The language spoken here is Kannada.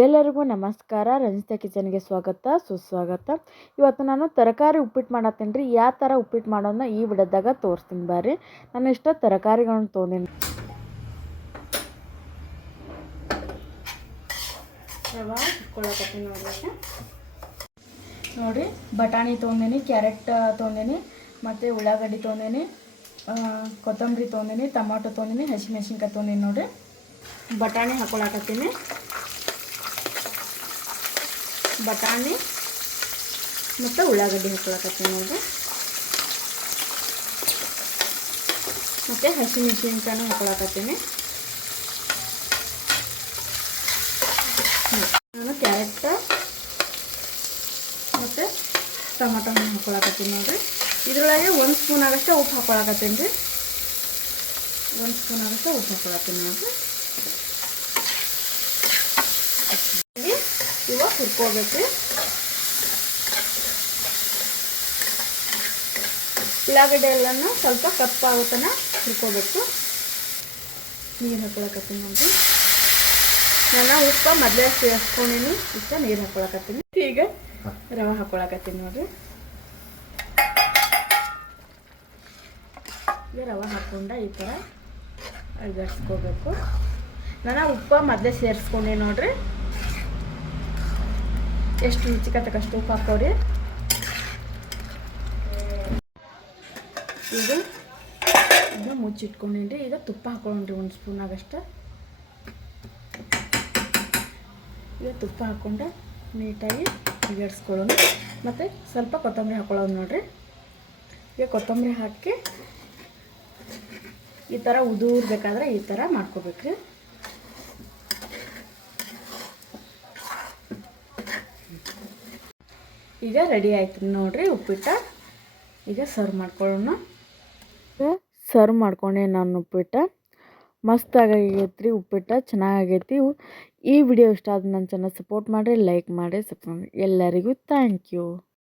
ಎಲ್ಲರಿಗೂ ನಮಸ್ಕಾರ. ರಂಜಿತಾ ಕಿಚನ್ಗೆ ಸ್ವಾಗತ ಸುಸ್ವಾಗತ. ಇವತ್ತು ನಾನು ತರಕಾರಿ ಉಪ್ಪಿಟ್ಟು ಮಾಡತ್ತೀನಿ ರೀ. ಯಾವ ಥರ ಉಪ್ಪಿಟ್ಟು ಮಾಡೋದನ್ನ ಈ ವಿಡಿಯೋದಾಗ ತೋರಿಸ್ತೀನಿ ಬರ್ರಿ. ನಾನು ಇಷ್ಟ ತರಕಾರಿಗಳನ್ನ ತೊಗೊಂಡಿನಿ. ರವಾ ಇಟ್ಕೊಳಕತ್ತೀನಿ ನೋಡಿರಿ. ಬಟಾಣಿ ತೊಗೊಂಡಿನಿ, ಕ್ಯಾರೆಟ್ ತೊಗೊಂಡಿನಿ, ಮತ್ತು ಉಳ್ಳಾಗಡ್ಡಿ ತೊಗೊಂಡಿನಿ, ಕೊತ್ತಂಬರಿ ತೊಗೊಂಡಿನಿ, ಟೊಮಾಟೊ ತೊಗೊಂಡಿನಿ, ಹಸಿಮೆಣ್ಸಿನ್ಕಾಯಿ ತೊಗೊಂಡಿನಿ ನೋಡಿರಿ. ಬಟಾಣಿ ಹಾಕ್ಕೊಳಕತ್ತೀನಿ. ಬಟಾಣಿ ಮತ್ತು ಉಳ್ಳಾಗಡ್ಡಿ ಹಾಕ್ಕೊಳಕತ್ತೀನಿ ನೋಡಿರಿ. ಮತ್ತು ಹಸಿಮೆಣ್ಸಿನ್ಕಾಯಿ ಹಾಕ್ಕೊಳಕತ್ತೀನಿ. ನಾನು ಕ್ಯಾರೆಟ್ ಮತ್ತು ಟೊಮಾಟೊ ಹಣ್ಣು ಹಾಕ್ಕೊಳಕತ್ತೀನಿ ನೋಡಿರಿ. ಇದರೊಳಗೆ 1 ಸ್ಪೂನ್ ಆಗಷ್ಟು ಉಪ್ಪು ಹಾಕ್ಕೊಳಕತ್ತೀನಿ ರೀ. 1 ಸ್ಪೂನ್ ಆಗಷ್ಟು ಉಪ್ಪು ಹಾಕ್ಕೊಳತ್ತೀನಿ ನೋಡಿರಿ. ಇವಾಗ ಹುರ್ಕೋಬೇಕು. ಉಳ್ಳಾಗಡ್ಡೆ ಎಲ್ಲನ ಸ್ವಲ್ಪ ಕಪ್ಪಾಗುತ್ತನ ಹುರ್ಕೋಬೇಕು. ನೀರು ಹಾಕ್ಕೊಳಕತ್ತೀನಿ ನೋಡಿರಿ. ನಾನು ಉಪ್ಪು ಮೊದಲೇ ಸೇರಿಸ್ಕೊಂಡಿನಿ. ಇಷ್ಟ ನೀರು ಹಾಕ್ಕೊಳಕತ್ತೀನಿ. ಈಗ ರವೆ ಹಾಕ್ಕೊಳಕತ್ತೀನಿ ನೋಡಿರಿ. ಈಗ ರವೆ ಹಾಕ್ಕೊಂಡು ಈ ಥರ ಅಳಗಡ್ಸ್ಕೋಬೇಕು. ನಾನು ಉಪ್ಪು ಮೊದಲೇ ಸೇರಿಸ್ಕೊಂಡೆ ನೋಡಿರಿ. ಎಷ್ಟು ರುಚಿಕತ್ತಕ್ಕಷ್ಟು ಉಪ್ಪು ಹಾಕೋರಿ. ಈಗ ಇದನ್ನ ಮುಚ್ಚಿಟ್ಕೊಂಡೇನ್ರಿ. ಈಗ ತುಪ್ಪ ಹಾಕೊಂಡ್ರಿ 1 ಸ್ಪೂನ್ ಆಗಷ್ಟು. ಈಗ ತುಪ್ಪ ಹಾಕ್ಕೊಂಡು ನೀಟಾಗಿ ಅಳಗಡ್ಸ್ಕೊಳ್ಳೋಣ. ಮತ್ತು ಸ್ವಲ್ಪ ಕೊತ್ತಂಬರಿ ಹಾಕ್ಕೊಳ್ಳೋದು ನೋಡಿರಿ. ಈಗ ಕೊತ್ತಂಬರಿ ಹಾಕಿ ಈ ಥರ ಉದುರ್ಬೇಕಾದ್ರೆ ಈ ಥರ ಮಾಡ್ಕೋಬೇಕ್ರಿ. ಈಗ ರೆಡಿ ಆಯ್ತು ನೋಡಿರಿ ಉಪ್ಪಿಟ್ಟ. ಈಗ ಸರ್ವ್ ಮಾಡ್ಕೊಳ್ಳೋಣ. ಸರ್ವ್ ಮಾಡ್ಕೊಂಡೆ ನಾನು ಉಪ್ಪಿಟ್ಟ. ಮಸ್ತ್ ಆಗೈತ್ರಿ ಉಪ್ಪಿಟ್ಟ, ಚೆನ್ನಾಗೈತಿ. ಈ ವಿಡಿಯೋ ಇಷ್ಟ ಆದ್ರೆ ನನ್ನ ಚಾನಲ್ ಸಪೋರ್ಟ್ ಮಾಡಿರಿ, ಲೈಕ್ ಮಾಡಿ, ಸಬ್ಸ್ಕ್ರೈಬ್ ಮಾಡಿ. ಎಲ್ಲರಿಗೂ ಥ್ಯಾಂಕ್ ಯು.